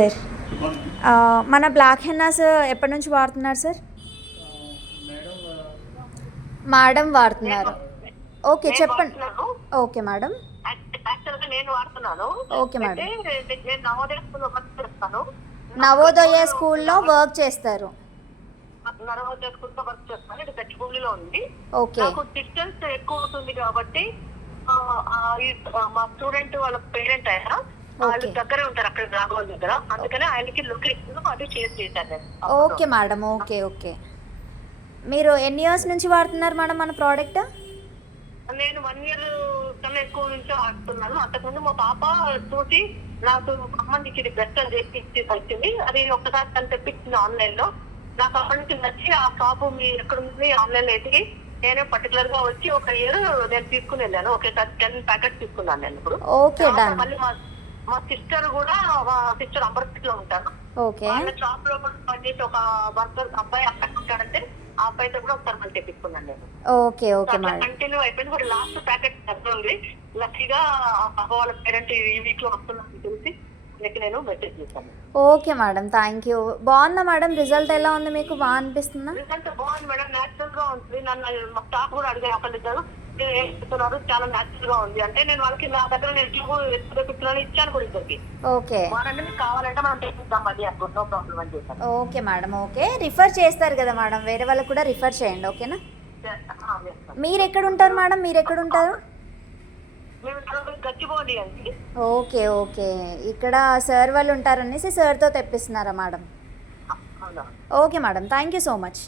Sir మన black hennas ఎప్పటి నుంచి వాడుతున్నారు సార్? మేడం వాడుతున్నారు. ఓకే చెప్పండి. Okay madam. యాక్చువల్గా నేను వాడుతున్నాను. Okay madam. నేను నవోదయ స్కూల్లో వర్క్ చేస్తాను. నవోదయ స్కూల్లో వర్క్ చేస్తారు. నవోదయ స్కూల్లో వర్క్ చేస్తాను. ఇది గచ్చిబౌలిలో ఉంది. ఓకే. నాకు డిస్టెన్స్ ఎక్కువ అవుతుంది కాబట్టి మా స్టూడెంట్ వాళ్ళ పేరెంట్ అయినా వాళ్ళు దగ్గరే ఉంటారు అక్కడ రాఘవల్ దగ్గర. అందుకని ఆయనకి లొకేషన్ అది షేర్ చేశాను. Okay madam. Okay okay. మీరు ఎన్ని ఇయర్స్ నుంచి వాడుతున్నారు మేడం మన ప్రోడక్ట్? నేను 1 year కన్నా ఎక్కువ నుంచి వాడుతున్నాను. అంతకుముందు మా పాప చూసి నాకు సంబంధించి ఇది బెస్ట్ అని చెప్పి వచ్చింది. అది ఒక్కసారి తను తెప్పించింది ఆన్లైన్ లో. నాకు అప్పటి నుంచి నచ్చి ఆ షాపు మీ ఎక్కడ ఉంది ఆన్లైన్ లో ఎదిగి నేనే పర్టికులర్ గా వచ్చి 1 year నేను తీసుకుని వెళ్ళాను. ఒకేసారి 10 ప్యాకెట్స్ తీసుకున్నాను నేను. ఇప్పుడు మళ్ళీ మా సిస్టర్ కూడా సిస్టర్ అమర్పేట్ లో ఉంటాను. వాళ్ళ షాప్ లో కూడా పనిచేసి ఒక వర్కర్ అబ్బాయి అక్కడ ఉంటాడంటే ఆ అబ్బాయితో కూడా ఒకసారి మళ్ళీ తెప్పించుకున్నాను నేను. Okay okay madam. కంటిన్యూ అయిపోయింది. కూడా లాస్ట్ ప్యాకెట్ తగ్గుంది. లక్కీగా వాళ్ళ పేరెంట్ ఈ వీక్ లో వస్తున్నాను తెలిసి నేను మెసేజ్ చేశాను. Okay madam. Thank you. బాగుందా మేడం? రిజల్ట్ ఎలా ఉంది మీకు? బాగా అనిపిస్తుందా? రిజల్ట్ బాగుంది మేడం. న్యాచురల్ గా ఉంది. నన్ను మా స్టాఫ్ కూడా అడిగారు ఒకళ్ళిద్దరు ఏం చెప్తున్నారు, చాలా న్యాచురల్ గా ఉంది అంటే నేను వాళ్ళకి నా దగ్గర నేను తెప్పించాలని ఇచ్చాను కూడా ఇద్దరికి. ఓకే. వాళ్ళంటే కావాలంటే మనం తెప్పిద్దాం అది అప్పుడు నో ప్రాబ్లం అని చెప్పాను. Okay madam. ఓకే. రిఫర్ చేస్తారు కదా మేడం, వేరే వాళ్ళకి కూడా రిఫర్ చేయండి. ఓకేనా? మీరు ఎక్కడ ఉంటారు మేడం? మీరు ఎక్కడ ఉంటారు? గచ్చిబౌలి అండి. Okay okay. ఇక్కడ సార్ వాళ్ళు ఉంటారనేసి సార్తో తెప్పిస్తున్నారా madam? Okay madam. Thank you so much.